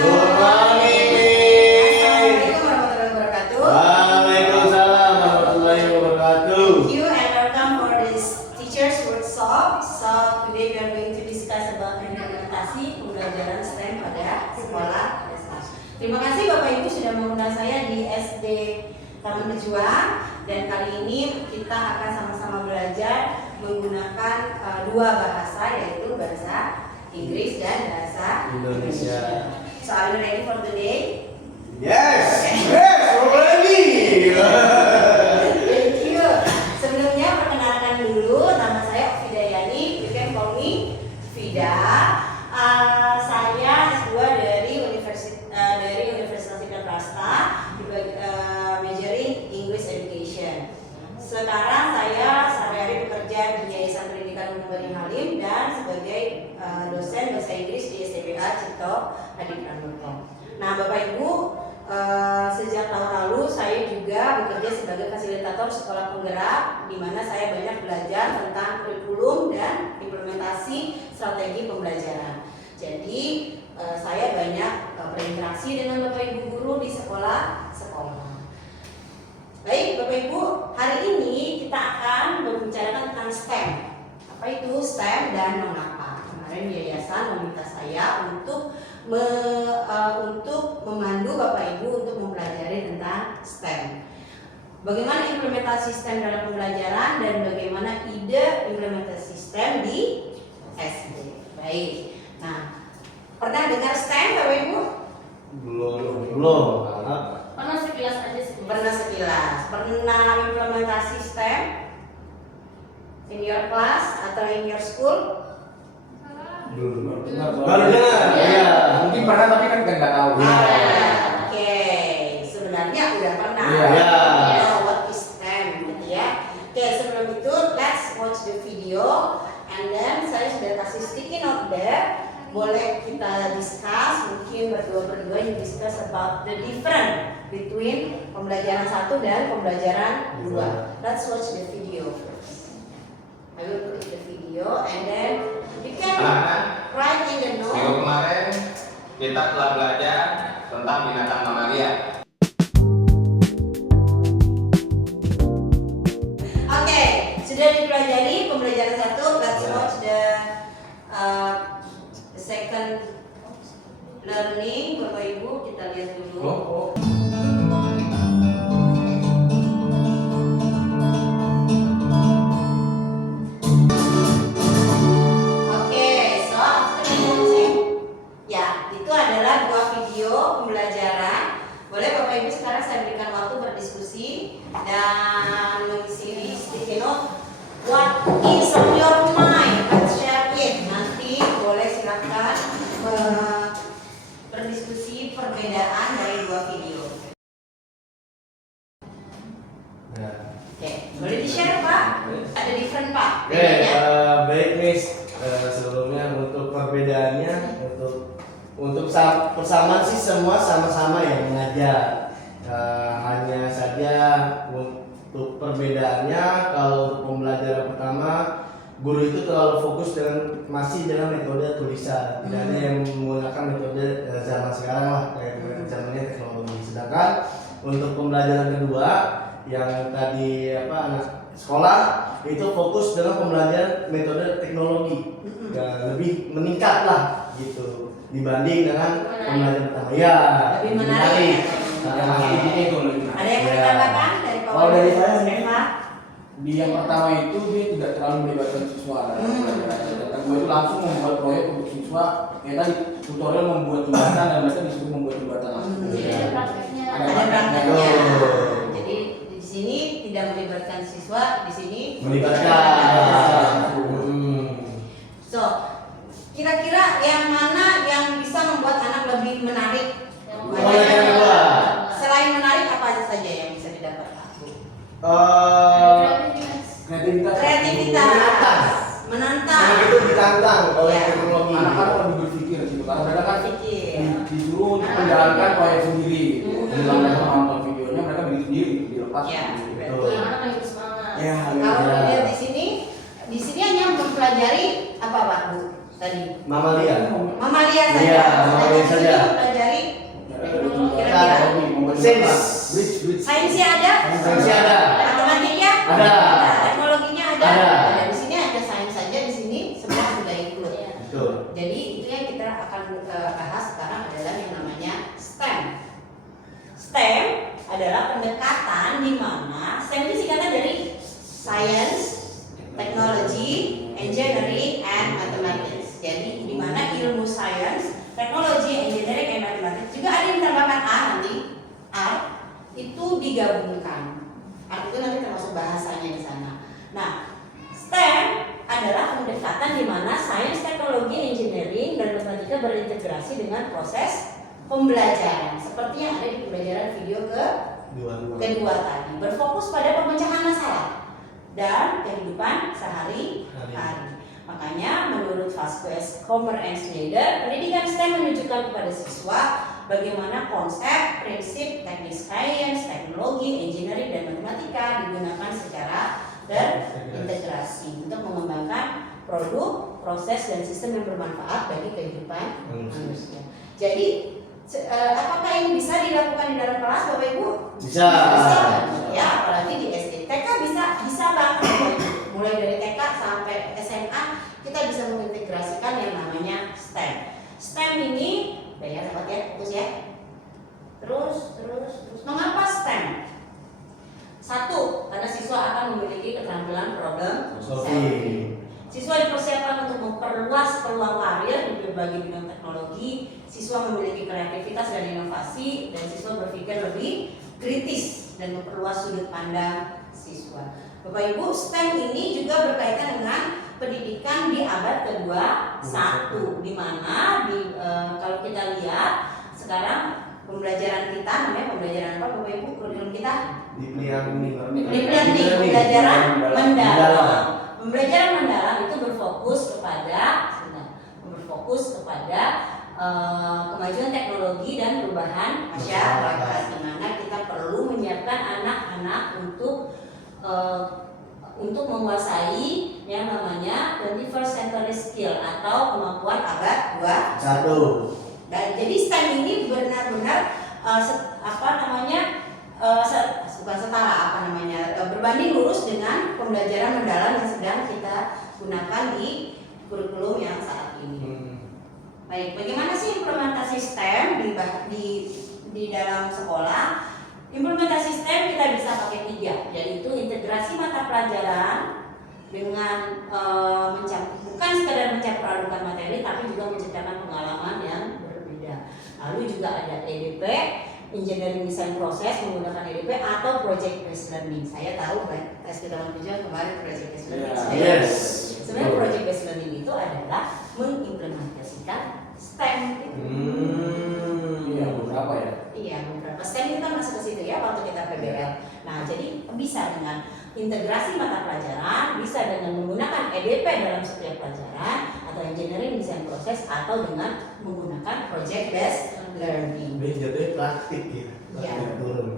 Good morning. Assalamualaikum warahmatullahi wabarakatuh. Waalaikumsalam warahmatullahi wabarakatuh. Thank you and welcome for this teachers workshop. So today we are going to discuss about implementasi pembelajaran STEM pada sekolah. Terima kasih Bapak Ibu sudah mengundang saya di SD Taman Pejuang, dan kali ini kita akan sama-sama belajar menggunakan dua bahasa, yaitu bahasa Inggris dan bahasa Indonesia. So are you ready for today? Yes, yes, already. Thank you. Sebelumnya perkenalkan dulu, nama saya Fidayani. You can call me Fida. Saya S2 dari Universitas Indonesia, majoring English Education. Sekarang saya sehari-hari bekerja di Yayasan Pendidikan Umum Bani Halim dan sebagai dosen bahasa Inggris di STPA Cito Hadi Pranoto. Nah, Bapak Ibu, sejak tahun lalu saya juga bekerja sebagai fasilitator sekolah penggerak, di mana saya banyak belajar tentang kurikulum dan implementasi strategi pembelajaran. Jadi saya banyak berinteraksi dengan Bapak Ibu guru di sekolah-sekolah. Baik Bapak Ibu, hari ini kita akan membicarakan tentang STEM. Apa itu STEM dan mengapa? Kemarin yayasan meminta saya untuk memandu Bapak Ibu untuk mempelajari tentang STEM. Bagaimana implementasi STEM dalam pembelajaran dan bagaimana ide implementasi STEM di SD. Baik. Nah, pernah dengar STEM Bapak Ibu? Belum. Pernah sekilas aja sih. Pernah sekilas. Pernah implementasi STEM in your class atau in your school? Baru dengar. Ya. Mungkin pernah tapi kan nggak tahu. Oke. Sebenarnya udah pernah. Iya. What is STEM gitu ya. Oke, sebelum itu let's watch the video and then saya sudah kasih sticky note there. Boleh kita discuss, mungkin berdua you discuss about the difference between pembelajaran 1 dan pembelajaran 2. Let's watch the video first. I will put the video and then you can write in the note. Minggu kemarin kita telah belajar tentang binatang mamalia. Oke, sudah dipelajari pembelajaran 1. Let's watch the second learning. Bapak Ibu, kita lihat dulu. Oke, so after watching, ya, itu adalah dua video pembelajaran. Boleh Bapak Ibu sekarang saya berikan waktu berdiskusi dan mengisi di sticky note. What is on your mind? Let's share it. Nanti boleh silakan berdiskusi perbedaan dari dua video. Oke, boleh di-share Pak? Ada different Pak? Oke, baik Miss. Sebelumnya untuk perbedaannya, untuk persamaan sih semua sama-sama yang mengajar. Hanya saja untuk perbedaannya, kalau untuk pembelajaran pertama guru itu terlalu fokus masih dengan metode tulisan, tidak ada yang menggunakan metode zaman sekarang lah, kayak zamannya teknologi. Sedangkan untuk pembelajaran kedua yang tadi anak sekolah itu fokus dengan pembelajaran metode teknologi, lebih meningkat lah gitu dibanding dengan pembelajaran pertama. Ya, Lebih menarik. Ada yang mau ditambahkan dari Pak? Kalau dari saya Eva? di yang pertama itu dia tidak terlalu melibatkan siswa dalam pembelajaran. Dan gue itu langsung membuat proyek untuk siswa. Kayak tadi tutorial membuat jembatan dan mereka disuruh membuat jembatan langsung. Jadi ada prakteknya. Ada Ada prakteknya. prakteknya. Jadi di sini tidak melibatkan siswa, di sini melibatkan. So, kira-kira yang mana yang bisa membuat anak lebih menarik? Pembelajaran kedua. Selain menarik, apa saja yang bisa didapat? Kreativitas, menantang. Anak itu ditantang oleh Ya. teknologi. Anak-anak lebih berpikir gitu. Karena mereka kan Berpikir. disuruh untuk menjalankan proyek sendiri. Dalam mereka menonton videonya mereka bikin sendiri, dilepas. Ya, gitu. betul. Anak-anak lagi bersemangat. Ya, Kalau Ya. dilihat di sini hanya mempelajari apa Pak Bu tadi? Mamalia. Mamalia saja. Iya, mamalia Di sini saja. mempelajari Bridge. Sainsnya ada, Sainsnya ada. matematiknya Ada. teknologinya ada. Ada. Nah, di sini ada sains saja, di sini semua sudah ikut. Iya. Betul. Jadi itu yang kita akan bahas sekarang adalah yang namanya STEM. STEM adalah pendekatan di mana STEM itu singkatan dari Science, Technology, Engineering, and Mathematics. Jadi di mana ilmu science, teknologi, engineering, and mathematics juga ada yang ditambahkan A nanti, art itu digabungkan. Art itu nanti termasuk bahasanya di sana. Nah, STEM adalah pendekatan di mana sains, teknologi, engineering, dan matematika berintegrasi dengan proses pembelajaran seperti yang ada di pembelajaran video kedua tadi, berfokus pada pemecahan masalah dan kehidupan sehari-hari. Makanya menurut Vasquez, Homer, and Schneider, pendidikan STEM menunjukkan kepada siswa bagaimana konsep, prinsip, teknik sains, teknologi, engineering, dan matematika digunakan secara terintegrasi untuk mengembangkan produk, proses, dan sistem yang bermanfaat bagi kehidupan manusia. Jadi apakah ini bisa dilakukan di dalam kelas, Bapak Ibu? Bisa. Ya, apalagi di SD. TK bisa banget. Mulai dari TK sampai SMA kita bisa mengintegrasikan yang namanya STEM. STEM ini, ya dapat ya, fokus ya. Terus. Mengapa STEM? Satu, karena siswa akan memiliki keterampilan problem solving. Siswa dipersiapkan untuk memperluas peluang karir di berbagai bidang teknologi. Siswa memiliki kreativitas dan inovasi, dan siswa berpikir lebih kritis dan memperluas sudut pandang siswa. Bapak Ibu, STEM ini juga berkaitan dengan pendidikan di abad ke-21, di mana kalau kita lihat sekarang pembelajaran kita namanya pembelajaran apa, Bapak Ibu? Kurikulum kita Deep learning. pembelajaran mendalam. Pembelajaran mendalam itu berfokus kepada kemajuan teknologi dan perubahan masyarakat, di mana kita perlu menyiapkan anak-anak untuk menguasai yang namanya 21st century skill atau kemampuan abad 21. Dan jadi STEM ini benar-benar berbanding lurus dengan pembelajaran mendalam yang sedang kita gunakan di kurikulum yang saat ini. Baik, bagaimana sih implementasi STEM di dalam sekolah? Implementasi STEM kita bisa pakai 3, yaitu integrasi mata pelajaran dengan bukan sekadar mencampur adukan materi, tapi juga menciptakan pengalaman yang berbeda. Lalu juga ada EDP, Engineering Design Process menggunakan EDP atau Project Based Learning. Saya tahu SPT 87 kemarin Project Based Learning. Yes. Sebenarnya Project Based Learning itu adalah mengimplementasikan STEM itu. Iya, beberapa ya. Iya, beberapa STEM kita masuk ke situ ya waktu kita PBL. Nah, jadi bisa dengan integrasi mata pelajaran, bisa dengan menggunakan EDP dalam setiap pelajaran, atau Engineering Design Process, atau dengan menggunakan Project Based Learning. Jadi praktik ya. Iya,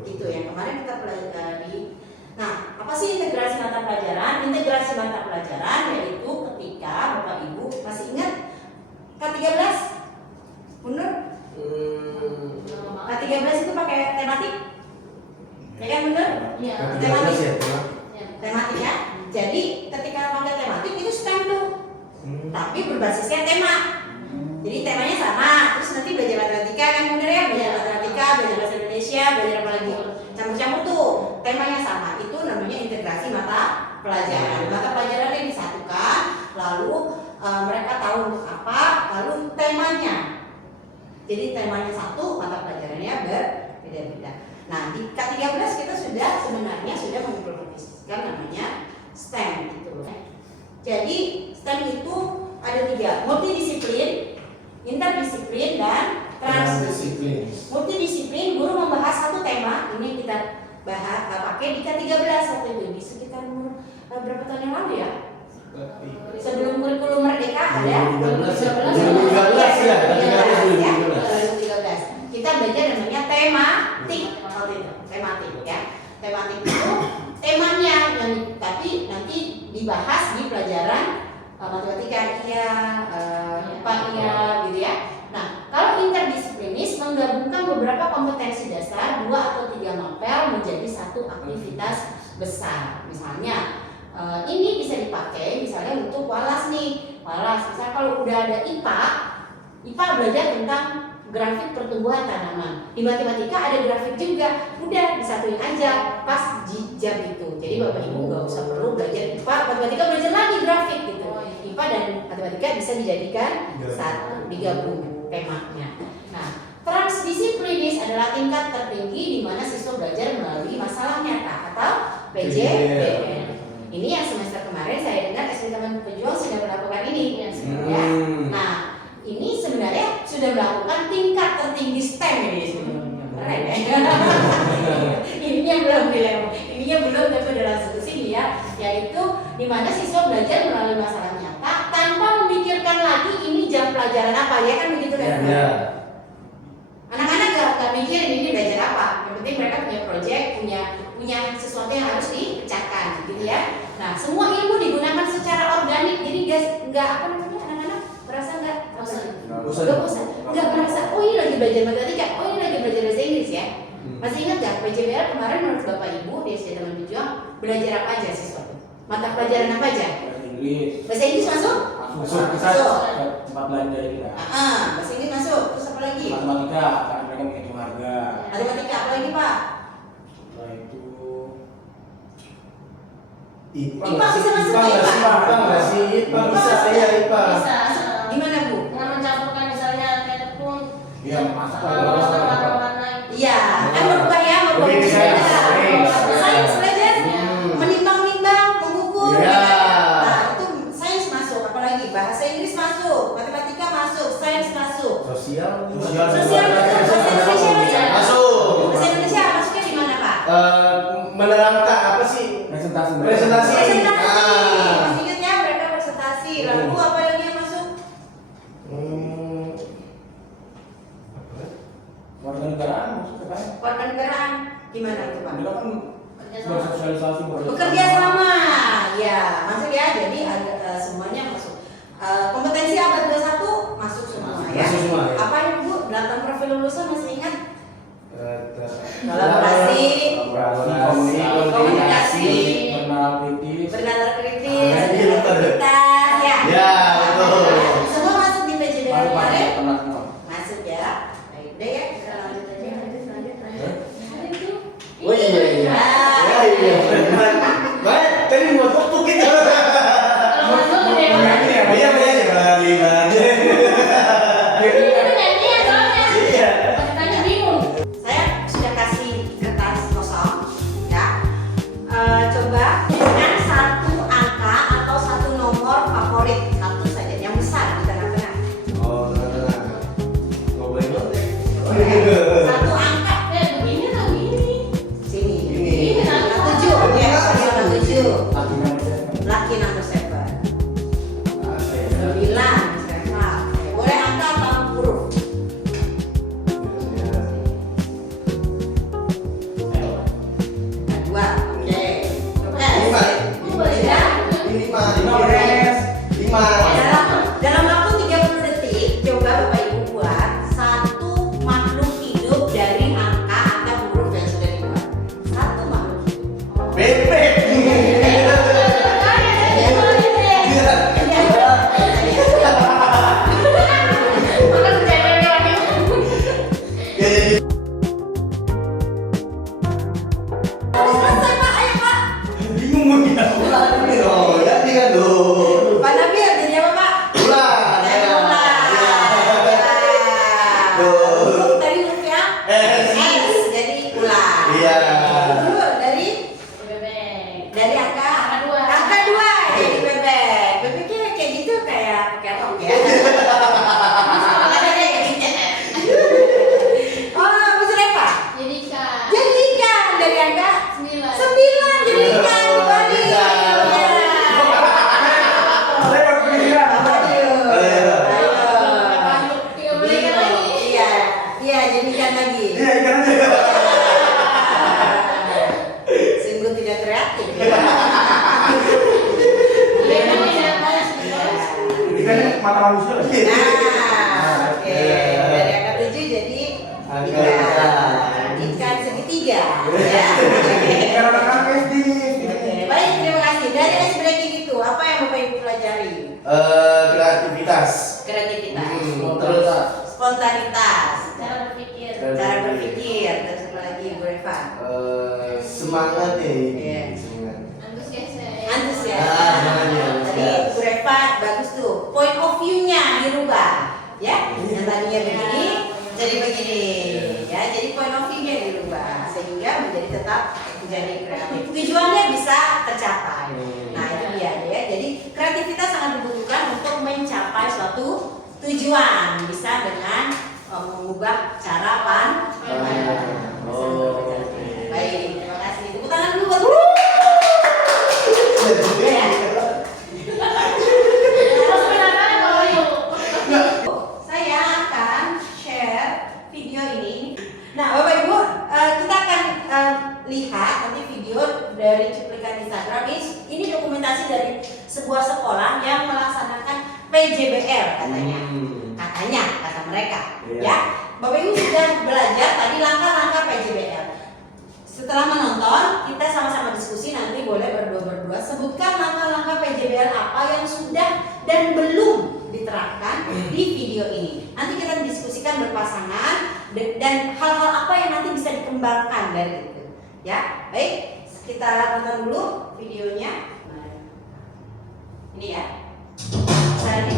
itu yang kemarin kita pelajari. Nah, apa sih integrasi mata pelajaran? Integrasi mata pelajaran yaitu ketika Bapak Ibu masih ingat K13? Benar? K13 itu pakai tematik? Ya kan benar? Iya. Tematik. Iya. Tematik ya. Jadi ketika pakai tematik itu STEM tuh. Tapi berbasisnya tema. Jadi temanya sama. Terus nanti belajar matematika kan benar ya? Belajar matematika, belajar bahasa Indonesia, belajar apa lagi? Campur-campur tuh. Temanya sama. Itu namanya integrasi mata pelajaran. Mata pelajarannya disatukan, lalu mereka tahu untuk apa, lalu temanya. Jadi temanya satu, mata pelajarannya berbeda-beda. Nah, di K13 kita sebenarnya sudah mengimplementasikan namanya STEM gitu. Jadi STEM itu ada 3, multidisiplin, interdisiplin, dan transdisiplin. Multidisiplin, guru membahas satu tema, ini kita pakai di K13 waktu itu, di sekitar berapa tahun yang lalu ya? Sebelum kurikulum Merdeka ada 2013 ya, 2013. Kita belajar namanya tematik waktu itu, tematik ya. Tematik itu temanya yang tapi nanti dibahas di pelajaran matematika IPA gitu ya. Nah, kalau interdisiplinis menggabungkan beberapa kompetensi dasar, 2 atau 3 mapel menjadi satu aktivitas besar. Misalnya ini bisa dipakai misalnya untuk walas nih. Walas, misalnya kalau udah ada IPA belajar tentang grafik pertumbuhan tanaman. Di matematika ada grafik juga, udah disatuin aja pas jam itu. Jadi Bapak Ibu nggak usah perlu belajar IPA, matematika belajar lagi grafik gitu. IPA dan matematika bisa dijadikan satu, digabung temanya. Nah, transdisiplinis adalah tingkat tertinggi di mana siswa belajar melalui masalah nyata atau PJBN. Ini yang semester kemarin saya dengar SD Taman Pejuang sudah melakukan ini. Ya. Nah, ini sebenarnya sudah melakukan tingkat tertinggi STEM ini sebenarnya. Keren ya. Ininya belum tapi udah langsung ke sini ya. Yaitu di mana siswa belajar melalui masalah nyata tanpa memikirkan lagi ini jam pelajaran apa, ya kan begitu kan? Ya. Anak-anak gak mikirin ini belajar apa. Yang penting mereka punya proyek, punya sesuatu yang harus dipecahkan gitu ya. Nah, semua ilmu digunakan secara organik. Jadi nggak apa namanya, anak-anak merasa nggak bosan. Nggak merasa, oh ini lagi belajar matematika, oh ini lagi belajar bahasa Inggris ya. Masih ingat nggak PJBL kemarin menurut Bapak Ibu di SD Taman Pejuang belajar apa aja siswa? Mata pelajaran apa aja? Bahasa Inggris masuk? Masuk. Tempat belanja ini lah. Bahasa Inggris masuk. Terus apa lagi? Matematika, karena mereka menghitung harga. Matematika apa lagi Pak? Setelah itu IPA bisa masuk ke IPA? IPA bisa, ya IPA. Bisa. Gimana Bu? Dengan mencampurkan misalnya kayak tepung. Iya, masak. Warna-warna. Iya, kan berubah ya, berubah Oke, sains belajar, menimbang-nimbang, mengukur. Iya. Nah, itu sains masuk, apalagi bahasa Inggris masuk, matematika masuk, sains masuk. Sosial Sosial masuk, bahasa Indonesia masuk. masuk. Bahasa Indonesia masuknya di mana Pak? Menerangkan apa sih? Presentasi. Presentasi. Ah. Masih ingat ya mereka presentasi. Lalu apa lagi yang masuk? Warga negaraan maksudnya apa? Warga negaraan gimana itu Pak? Mereka kan bersosialisasi, Bekerja sama, ya masuk ya. Jadi ada semuanya masuk. Kompetensi abad 21 masuk semua ya. Masuk semua, ya. Apa yang Bu? 8 profil lulusan masih ingat? Kolaborasi, komunikasi, bernalar kritis. bernalar kritis, Ah, iya, betul. integritas, ya. Ya, betul. Semua masuk di PJBL Masuk, kemarin. masuk. Masuk ya. Baik, udah ya. Kita lanjut aja. Oh iya. Oh iya. Baik, tadi mau tepuk itu. Kalau masuk gede banget. Iya, balik. Itu nyanyi ya soalnya. Iya. Ceritanya bingung. Saya sudah kasih kertas kosong ya. Coba dengan satu angka atau satu nomor favorit, satu saja yang besar di tengah-tengah. Oh, nah. Nggak boleh nyontek. Satu angka Begini atau begini? sini. Ini. Angka 7 ya, angka 7. Lucky number 7. Apa ya? 9 misalnya. Boleh angka atau huruf? Angka 2. Oke. Oke. Lima. Sudah? Lima. Ya, dalam waktu 30 detik, coba Bapak Ibu buat satu makhluk hidup dari angka atau huruf yang sudah dibuat. Satu makhluk hidup. Bebek. Makan bercanda lagi. Selesai Pak, ayo Pak. Bingung mau gimana? Oh, jadi kan tuh. Pak Nabil jadi apa Pak? Ular. Jadi ular. Tuh. Huruf tadi hurufnya S. S, jadi ular. Iya. Dulu Bebek. dari angka Angka 2. Angka 2 jadi bebek. Bebeknya kayak gitu kayak pakai rok ya. Ada kayak gitu. Oh, bisa apa? Jadi ikan. Jadi ikan dari angka 9. 9 jadi ikan kembali. Bisa. Saya baru pikiran. Ayo. Tiga boleh ikan lagi. Iya, iya jadi ikan lagi. Iya, ikan aja. Sungguh tidak kreatif ya. Ikan siapa? Ikannya mata manusia lagi. Nah, oke. Dari angka 7 jadi Angka ikan. Ya. Karena anak SD. Oke, baik, terima kasih. Dari ice breaking itu apa yang Bapak Ibu pelajari? Kreativitas. Kreativitas, Terus spontanitas, Cara berpikir. cara berpikir, terus apa lagi Bu Eva? semangat ya Iya. ini. Semangat. Antusias ya. Antusias. semangat ya. Tadi Bu Eva bagus tuh. Point of view-nya dirubah, ya. Yang tadinya begini jadi begini, ya. Jadi point of view-nya dirubah sehingga menjadi tetap menjadi kreatif. Tujuannya bisa tercapai. Nah itu dia ya. Jadi kreativitas sangat dibutuhkan untuk mencapai suatu tujuan. Bisa dengan mengubah cara pandang. Oh, oke. Baik, terima kasih. Tepuk tangan dulu buat ya. Terus kenapa kalau yuk? Saya akan share video ini. Nah, Bapak Ibu, kita akan lihat nanti video dari cuplikan Instagram ini dokumentasi dari sebuah sekolah yang melaksanakan PJBL katanya. Katanya, kata mereka, Iya. ya. Bapak Ibu sudah belajar tadi langkah-langkah PJBL. Setelah menonton, kita sama-sama diskusi, nanti boleh berdua-berdua sebutkan langkah-langkah PJBL apa yang sudah dan belum diterapkan di video ini. Nanti kita diskusikan berpasangan dan hal-hal apa yang nanti bisa dikembangkan dari itu. Ya, baik, kita tonton dulu videonya. Ini ya. Saya di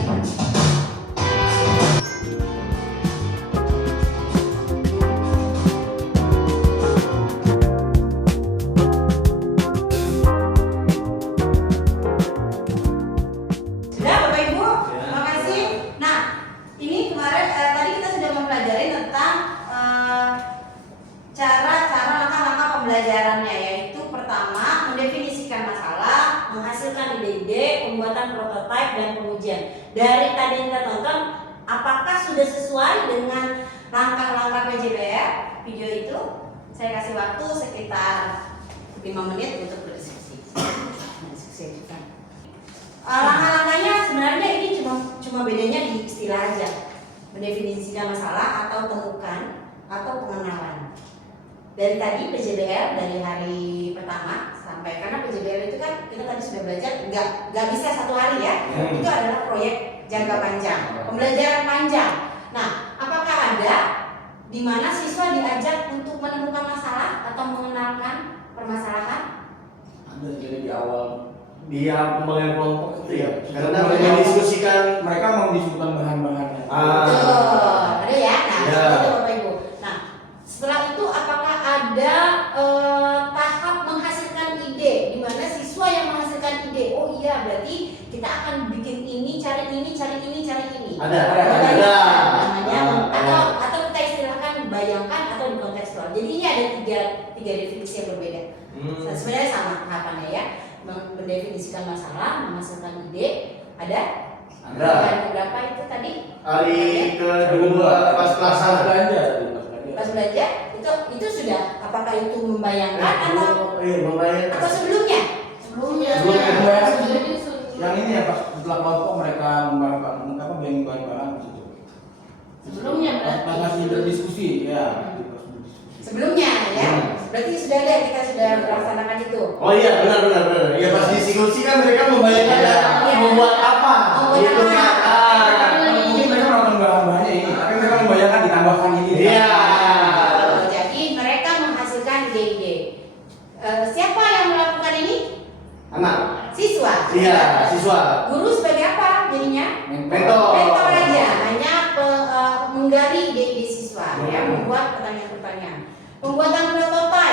Sudah Bapak Ibu, terima kasih. Nah, ini kemarin tadi kita sudah mempelajari tentang cara-cara langkah-langkah pembelajarannya, yaitu pertama mendefinisikan masalah, menghasilkan ide-ide, pembuatan prototipe dan pengujian. Dari tadi yang kita tonton, apakah sudah sesuai dengan langkah-langkah PJBL video itu? Saya kasih waktu sekitar 5 menit untuk berdiskusi. Langkah-langkahnya sebenarnya ini cuma bedanya di istilah aja. Mendefinisikan masalah atau temukan atau pengenalan. Dari tadi PJBL dari hari pertama sampai, karena PJBL itu kan kita tadi sudah belajar nggak bisa satu hari ya. Itu adalah proyek jangka panjang, pembelajaran panjang. Nah, apakah ada di mana siswa diajak untuk menemukan masalah atau mengenalkan permasalahan? Ada jadi di awal Dia pembagian kelompok itu ya. Karena Mereka mendiskusikan mereka mau diskusikan bahan-bahannya. Betul, ada ya. Nah, Ya. itu Bapak Ibu. Nah, setelah itu apakah ada tahap menghasilkan ide di mana siswa yang menghasilkan ide? Oh iya, berarti kita akan bikin ini, cari ini, cari ini, cari ini. Ada. Namanya atau kita istilahkan bayangkan atau dikontekstual. Jadi ini ada tiga definisi yang berbeda. Nah, sebenarnya sama tahapannya ya. Mendefinisikan masalah, menghasilkan ide, ada. Ada. Hari keberapa itu tadi? Hari kedua pas kelasan. belanja tadi Pas belajar itu sudah, apakah itu membayangkan atau membayangkan. sebelumnya? Sebelumnya. Sebelumnya. Sebelumnya disuruh. Yang ini ya pas setelah kelompok mereka membahas apa bahan-bahan di situ. Sebelumnya Pas berarti. masih berdiskusi ya. Sebelumnya ya. Berarti sudah ada, kita sudah melaksanakan itu. Oh iya, benar. Ya pas diskusi kan mereka membayangkan Iya. membuat apa. Membuat Gitu apa. kan. Mungkin mereka melakukan bahan-bahannya ini, tapi mereka membayangkan ditambahkan ini. Iya. Jadi mereka menghasilkan ide-ide. Siapa yang melakukan ini? Anak. Siswa. Iya, siswa. Guru sebagai apa jadinya? Mentor. Mentor aja, hanya menggali ide-ide siswa, ya, membuat pertanyaan-pertanyaan. Pembuatan prototipe,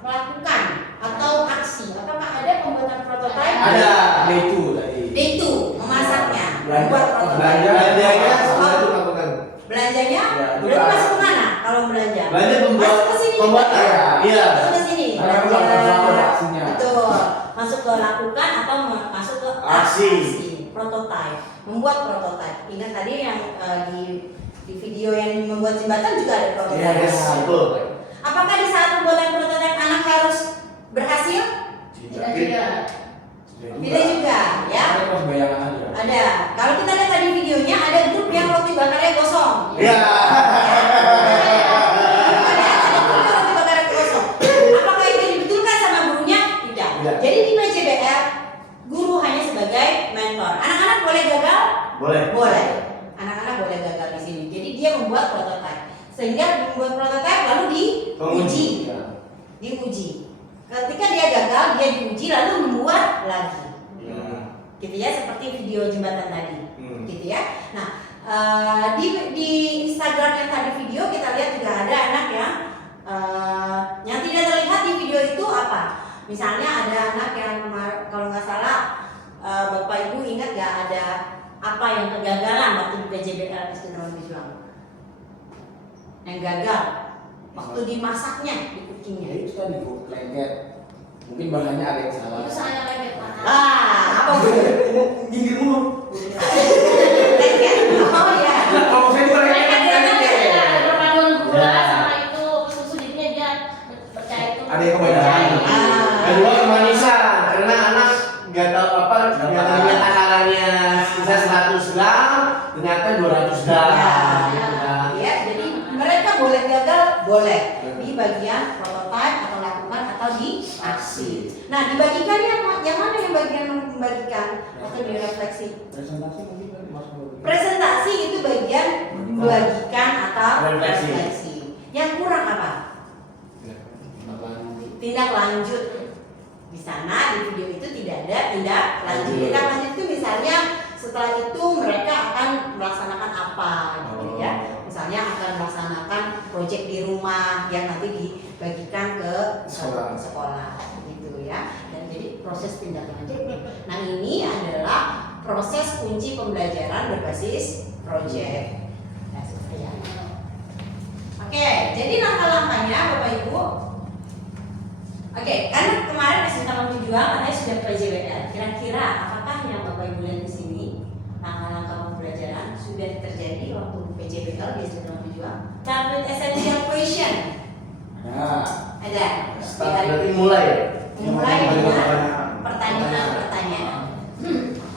melakukan atau aksi. Apakah ada pembuatan prototipe? Ada. Itu tadi. Itu memasaknya, Belanja. membuat prototipe. Belanjanya setelah itu lakukan. Belanjanya, Ya, itu berarti kan. masuk kemana kalau belanja? Belanja pembuat Masuk ke sini. pembuatan. Iya. Masuk ke sini. Karena aku Belanja. lakukan aksinya. Betul. Masuk ke lakukan atau masuk ke Aksi. prototipe, membuat prototipe. Ingat tadi yang di video yang membuat jembatan juga ada prototipe. Yes, betul. Apakah di saat pembuatan prototipe anak harus berhasil? Tidak juga. Tidak juga, ya. Mereka pas bayangan aja. Ada. Kalau kita lihat tadi videonya ada grup yang roti bakarnya gosong. Iya. Ada grup yang roti bakarnya gosong. membuat prototipe. Sehingga membuat prototipe lalu diuji. Diuji. Ketika dia gagal, dia diuji lalu membuat lagi. Gitu ya, seperti video jembatan tadi. Gitu ya. Nah, di Instagram yang tadi video kita lihat juga ada anak yang tidak terlihat di video itu apa? Misalnya ada anak yang kalau nggak salah Bapak Ibu ingat nggak ada apa yang kegagalan waktu di PJBL SD Negeri Berjuang? Yang gagal waktu dimasaknya, di cookingnya. Ya itu tadi kok lengket. Mungkin bahannya ada yang salah. Itu saya lagi Pak. Apa bu? Gigir mulu. Lengket. Oh ya. Kalau saya juga lengket. Ada perpaduan gula Ya. sama itu susu jadinya dia percaya itu. Ada yang kebanyakan. Kedua kemanisan, karena anak nggak tahu apa yang namanya takarannya bisa 100 gram, ternyata 200 gram. Gitu kan. Ya, jadi mereka boleh gagal, boleh di bagian prototype atau lakukan atau di aksi. Nah, dibagikannya yang mana yang bagian membagikan atau direfleksi? Presentasi mungkin kan masuk. Presentasi itu bagian membagikan atau Refleksi. refleksi. Yang kurang apa? Tindak lanjut. Di sana di video itu tidak ada tindak lanjut. Tindak lanjut itu misalnya setelah itu mereka akan melaksanakan apa gitu ya. Misalnya akan melaksanakan proyek di rumah yang nanti dibagikan ke sekolah gitu ya. Dan jadi proses tindak lanjut. Nah, ini adalah proses kunci pembelajaran berbasis proyek. Nah, seperti ya. Oke, jadi langkah-langkahnya Bapak Ibu. Oke, karena kemarin SD Taman Berjuang katanya sudah PJBL. Kira-kira apakah yang Bapak Ibu lihat di sini langkah-langkah pembelajaran sudah terjadi waktu PJBL di SD Taman Berjuang? Start with essential question. Ada. Berarti mulai ya? Mulai dengan pertanyaan-pertanyaan.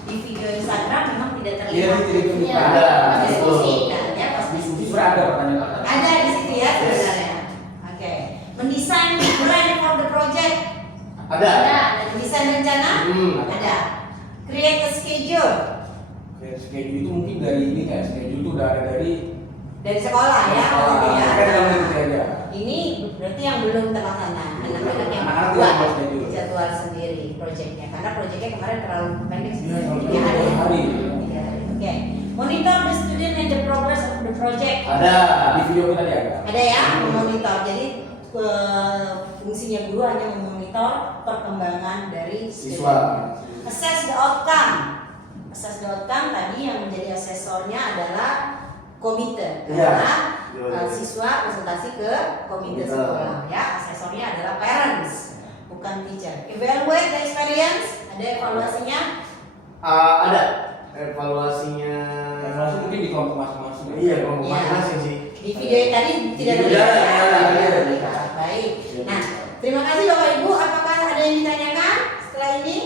Di video Instagram memang tidak terlihat. Iya, tidak Iya. Ada. Diskusi, Betul. kan, ya, pas Diskusi diskusi. berada pertanyaan. Ada di situ ya sebenarnya. Oke. Mendesain plan for the project. Ada. Mendesain rencana. Ada. Create a schedule. Kayak schedule itu mungkin dari ini kayak schedule itu udah ada dari Sekolah ya. sekolah. maksudnya Kan ya. dalam itu ada. Ini berarti yang belum terlaksana. Anak-anak yang Anak-anak buat yang buat schedule. jadwal sendiri proyeknya. Karena proyeknya kemarin terlalu pendek. Iya, kalau 3 hari. 3 hari. 3 hari. Oke. Monitor the student and the progress of the project. Ada. Di video kita ada. Ada ya, memonitor. Jadi fungsinya guru hanya memonitor perkembangan dari Siswa. student. Assess the outcome. Assess the outcome tadi yang menjadi asesornya adalah komite. Iya. Karena siswa presentasi ke komite Komite. sekolah ya. Asesornya adalah parents, bukan teacher. Evaluate the experience. Ada evaluasinya. Ada evaluasinya. Evaluasi mungkin di kelompok masing-masing. Iya, kelompok Iya. masing-masing sih. Di video yang tadi tidak Tidak terlihat ada, ya. tidak ada. Baik. Nah, terima kasih Bapak Ibu. Apakah ada yang ditanyakan setelah ini?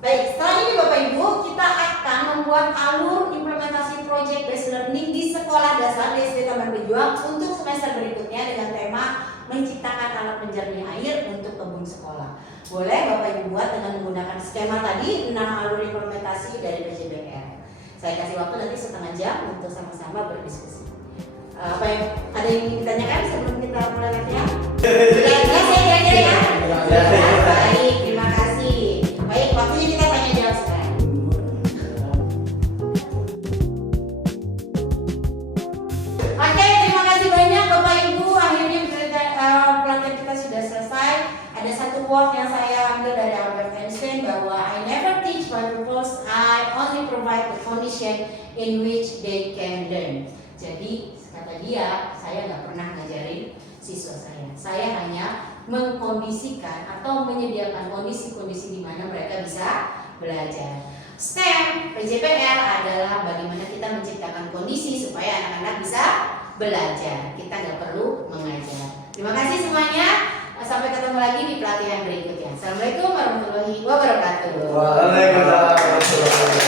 Baik, setelah ini Bapak Ibu kita akan membuat alur implementasi project based learning di sekolah dasar di SD Taman Berjuang untuk semester berikutnya dengan tema menciptakan alat penjernih air untuk kebun sekolah. Boleh Bapak Ibu buat dengan menggunakan skema tadi 6 alur implementasi dari PJBL. Saya kasih waktu nanti setengah jam untuk sama-sama berdiskusi. Apa yang ada yang ingin ditanyakan sebelum kita mulai latihan? Jelas ya kira-kira ya? Baik, terima kasih. Baik, waktunya kita tanya jawab sekarang. Oke, terima kasih banyak Bapak Ibu. Akhirnya pelatihan kita sudah selesai. Ada satu quote yang saya ambil dari Albert Einstein bahwa I never teach my pupils, I only provide the condition in which they can learn. Jadi kata dia, saya nggak pernah ngajarin siswa saya. Saya hanya mengkondisikan atau menyediakan kondisi-kondisi di mana mereka bisa belajar. STEM, PJBL adalah bagaimana kita menciptakan kondisi supaya anak-anak bisa belajar. Kita nggak perlu mengajar. Terima kasih semuanya. Sampai ketemu lagi di pelatihan berikutnya. Assalamualaikum warahmatullahi wabarakatuh. Waalaikumsalam warahmatullahi wabarakatuh.